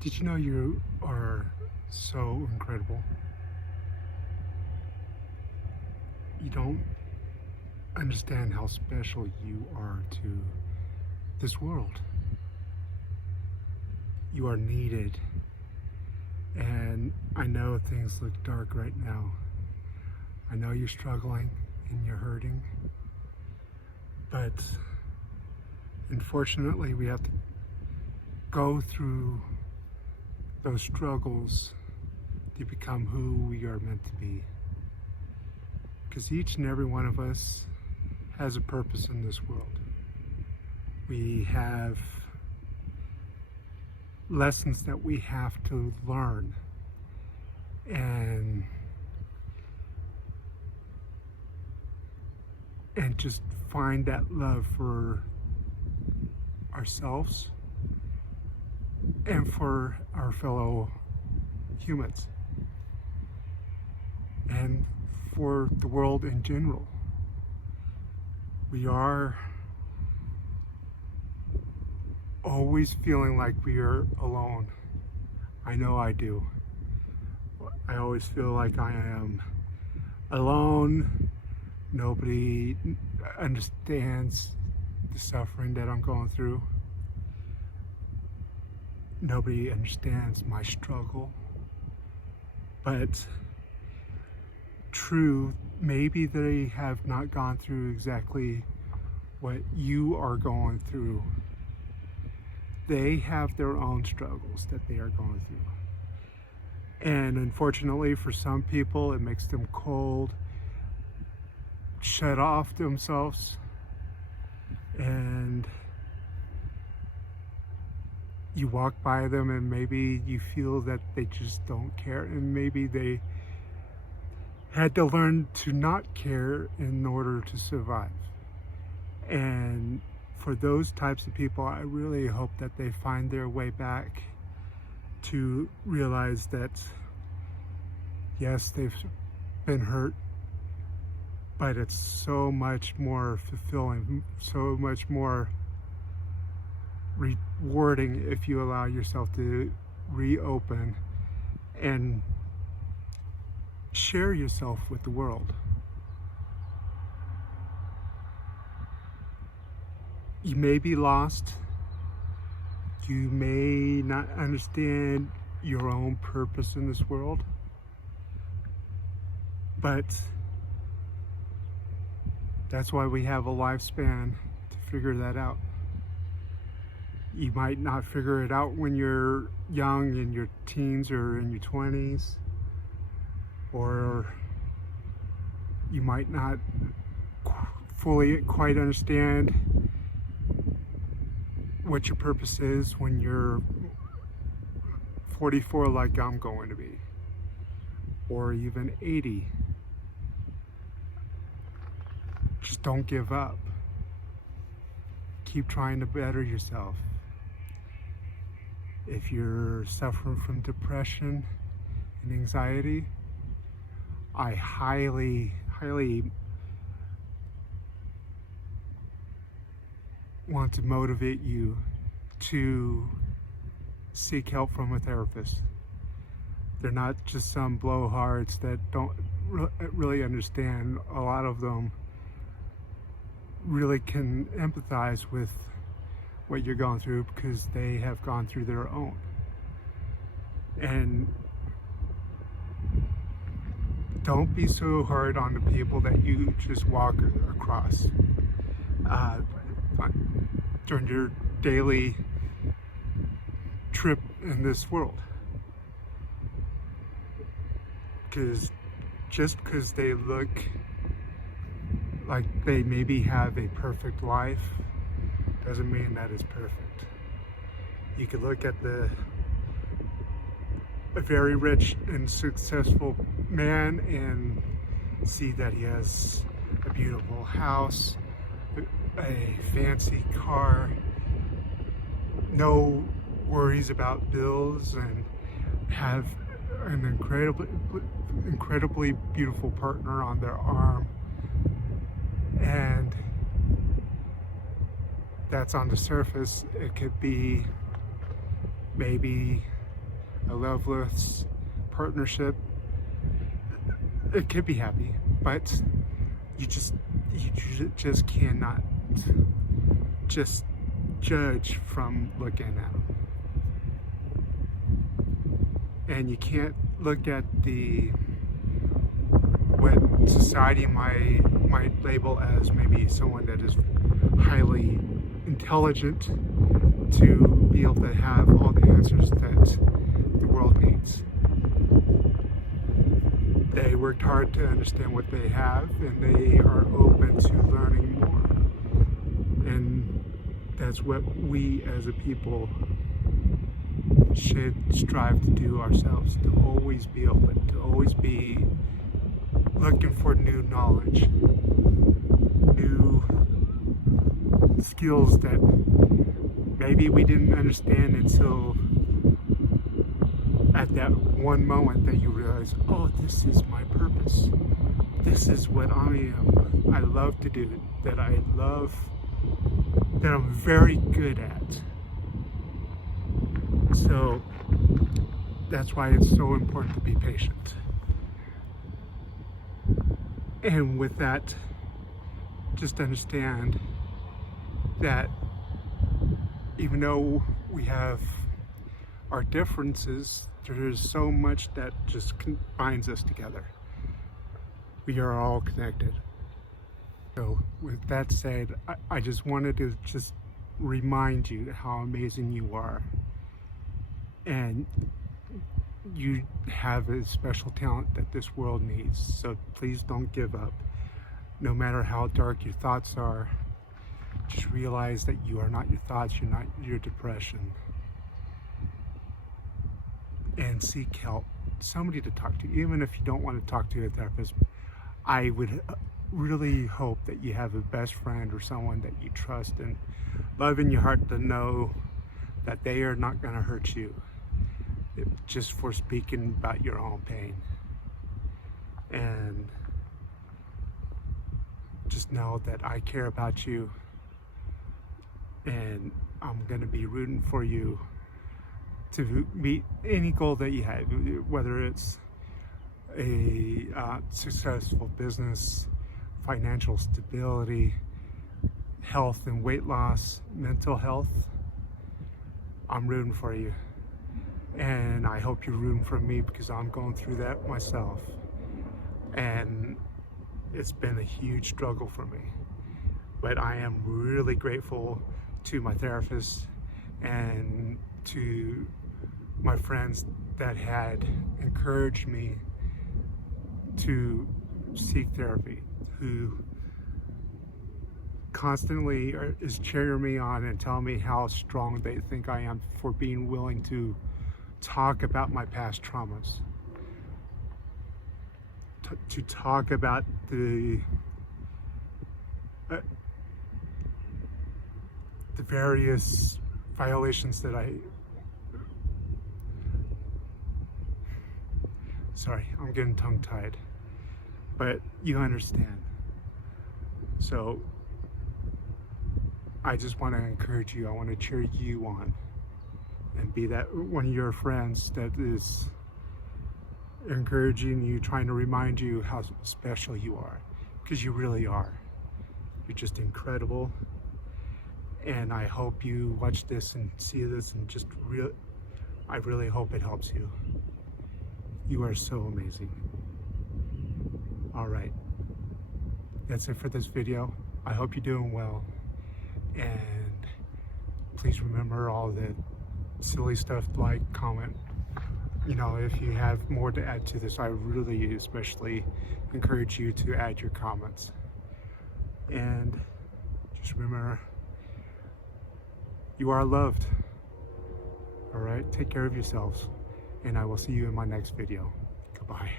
Did you know you are so incredible? You don't understand how special you are to this world. You are needed. And I know things look dark right now. I know you're struggling and you're hurting. But unfortunately, we have to go through those struggles to become who we are meant to be. Because each and every one of us has a purpose in this world. We have lessons that we have to learn and just find that love for ourselves and for our fellow humans and for the world in general. We are always feeling like we are alone. I know I do. I always feel like I am alone. Nobody understands the suffering that I'm going through. Nobody understands my struggle. But true, maybe they have not gone through exactly what you are going through. They have their own struggles that they are going through. And unfortunately, for some people, it makes them cold, shut off themselves, and you walk by them and maybe you feel that they just don't care, and maybe they had to learn to not care in order to survive. And for those types of people, I really hope that they find their way back to realize that yes, they've been hurt, but it's so much more fulfilling, so much more rewarding if you allow yourself to reopen and share yourself with the world. You may be lost. You may not understand your own purpose in this world, but that's why we have a lifespan to figure that out. You might not figure it out when you're young, in your teens or in your 20s, or you might not fully quite understand what your purpose is when you're 44 like I'm going to be, or even 80. Just don't give up. Keep trying to better yourself. If you're suffering from depression and anxiety, I highly want to motivate you to seek help from a therapist. They're not just some blowhards that don't really understand. A lot of them really can empathize with what you're going through because they have gone through their own. And don't be so hard on the people that you just walk across during your daily trip in this world. Because just because they look like they maybe have a perfect life doesn't mean that it's perfect. You could look at a very rich and successful man and see that he has a beautiful house, a fancy car, no worries about bills, and have an incredibly beautiful partner on their arm. And that's on the surface. It could be maybe a loveless partnership, it could be happy, but you just cannot just judge from looking at them. And you can't look at what society might label as maybe someone that is highly intelligent to be able to have all the answers that the world needs. They worked hard to understand what they have, and they are open to learning more. And that's what we as a people should strive to do ourselves, to always be open, to always be looking for new knowledge, new skills that maybe we didn't understand until at that one moment that you realize, oh, this is my purpose. This is what I love to do, that I'm very good at. So that's why it's so important to be patient. And with that, just understand that even though we have our differences, there's so much that just binds us together. We are all connected. So with that said, I just wanted to just remind you how amazing you are. And you have a special talent that this world needs. So please don't give up. No matter how dark your thoughts are, just realize that you are not your thoughts, you're not your depression. And seek help, somebody to talk to. Even if you don't want to talk to a therapist, I would really hope that you have a best friend or someone that you trust and love in your heart to know that they are not going to hurt you just for speaking about your own pain. And just know that I care about you, and I'm going to be rooting for you to meet any goal that you have, whether it's a successful business, financial stability, health and weight loss, mental health. I'm rooting for you. And I hope you're rooting for me, because I'm going through that myself. And it's been a huge struggle for me. But I am really grateful to my therapist and to my friends that had encouraged me to seek therapy, who constantly is cheering me on and telling me how strong they think I am for being willing to talk about my past traumas, to talk about the various violations that sorry, I'm getting tongue-tied, but you understand. So I just want to encourage you. I want to cheer you on and be that one of your friends that is encouraging you, trying to remind you how special you are, because you really are. You're just incredible. And I hope you watch this and see this and I really hope it helps you. You are so amazing. All right, that's it for this video. I hope you're doing well. And please remember all the silly stuff, like, comment. You know, if you have more to add to this, I really especially encourage you to add your comments. And just remember, you are loved. All right, take care of yourselves, and I will see you in my next video. Goodbye.